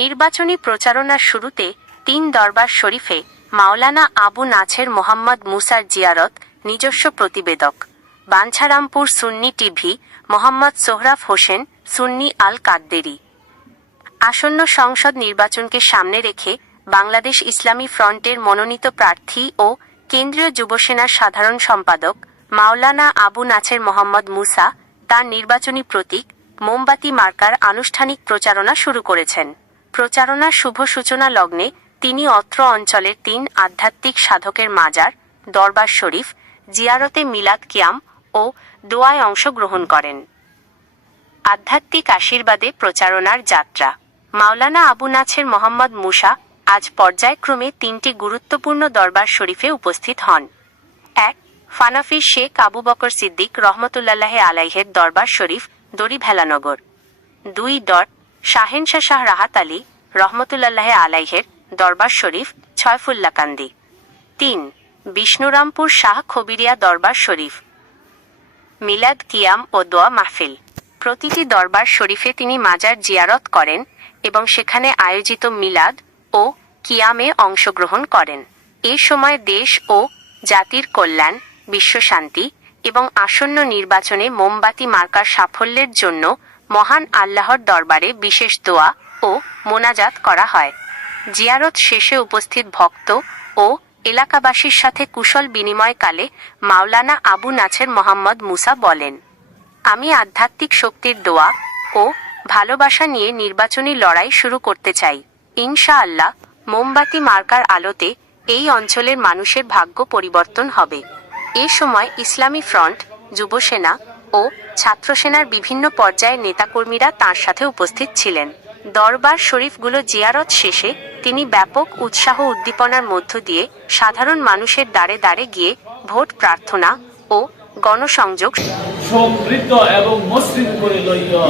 নির্বাচনী প্রচারণার শুরুতে ৩ দরবার শরীফে মাওলানা আবু নাছের মোহাম্মদ মুসার জিয়ারত। নিজস্ব প্রতিবেদক, বাঞ্ছারামপুর সুন্নি টিভি। মোহাম্মদ সোহরাব হোসেন, সুন্নি আল কাদ্দেরি। আসন্ন সংসদ নির্বাচনকে সামনে রেখে বাংলাদেশ ইসলামী ফ্রন্টের মনোনীত প্রার্থী ও কেন্দ্রীয় যুবসেনার সাধারণ সম্পাদক মাওলানা আবু নাছের মোহাম্মদ মুসা তার নির্বাচনী প্রতীক মোমবাতি মার্কার আনুষ্ঠানিক প্রচারণা শুরু করেছেন। প্রচারণার শুভ সূচনা লগ্নে তিনি অত্র অঞ্চলের ৩ আধ্যাত্মিক সাধকের মাজার, দরবার শরীফ জিয়ারতে মিলাদ কিয়াম ও দোয়ায় অংশগ্রহণ করেন। আধ্যাত্মিক আশীর্বাদে প্রচারণার যাত্রা। মাওলানা আবু নাছের মোহাম্মদ মুসা আজ পর্যায়ক্রমে ৩টি গুরুত্বপূর্ণ দরবার শরীফে উপস্থিত হন। ১. ফানাফি শেখ আবু বকর সিদ্দিক রহমতুল্লাহ আলাইহের দরবার শরীফ, দড়িভেলানগর। ২. শাহেনশাহ শাহ রাহাত আলী রহমতুল্লাহ আলাইহের দরবার শরীফ, ছয়ফুল্লাকান্দি। ৩. বিষ্ণুরামপুর শাহ খবিরিয়া দরবার শরীফ। মিলাদ কিয়াম ও দোয়া মাহফিল। প্রতিটি দরবার শরীফে তিনি মাজার জিয়ারত করেন এবং সেখানে আয়োজিত মিলাদ ও কিয়ামে অংশগ্রহণ করেন। এ সময় দেশ ও জাতির কল্যাণ, বিশ্বশান্তি এবং আসন্ন নির্বাচনে মোমবাতি মার্কার সাফল্যের জন্য মহান আল্লাহর দরবারে বিশেষ দোয়া ও মোনাজাত করা হয়। জিয়ারত শেষে উপস্থিত ভক্ত ও এলাকাবাসীর সাথে কুশল বিনিময়কালে মাওলানা আবু নাছের মোহাম্মদ মুসা বলেন, আমি আধ্যাত্মিক শক্তির দোয়া ও ভালোবাসা নিয়ে নির্বাচনী লড়াই শুরু করতে চাই। ইনশাআল্লাহ মোমবাতি মার্কার আলোতে এই অঞ্চলের মানুষের ভাগ্য পরিবর্তন হবে। এ সময় ইসলামী ফ্রন্ট, যুবসেনা ও ছাত্রসেনার বিভিন্ন পর্যায়ের নেতাকর্মীরা তাঁর সাথে উপস্থিত ছিলেন। দরবার শরীফগুলো জিয়ারত শেষে তিনি ব্যাপক উৎসাহ উদ্দীপনার মধ্য দিয়ে সাধারণ মানুষের দ্বারে দ্বারে গিয়ে ভোট প্রার্থনা ও গণসংযোগ সমৃদ্ধ এবং মসৃণ করে লইয়া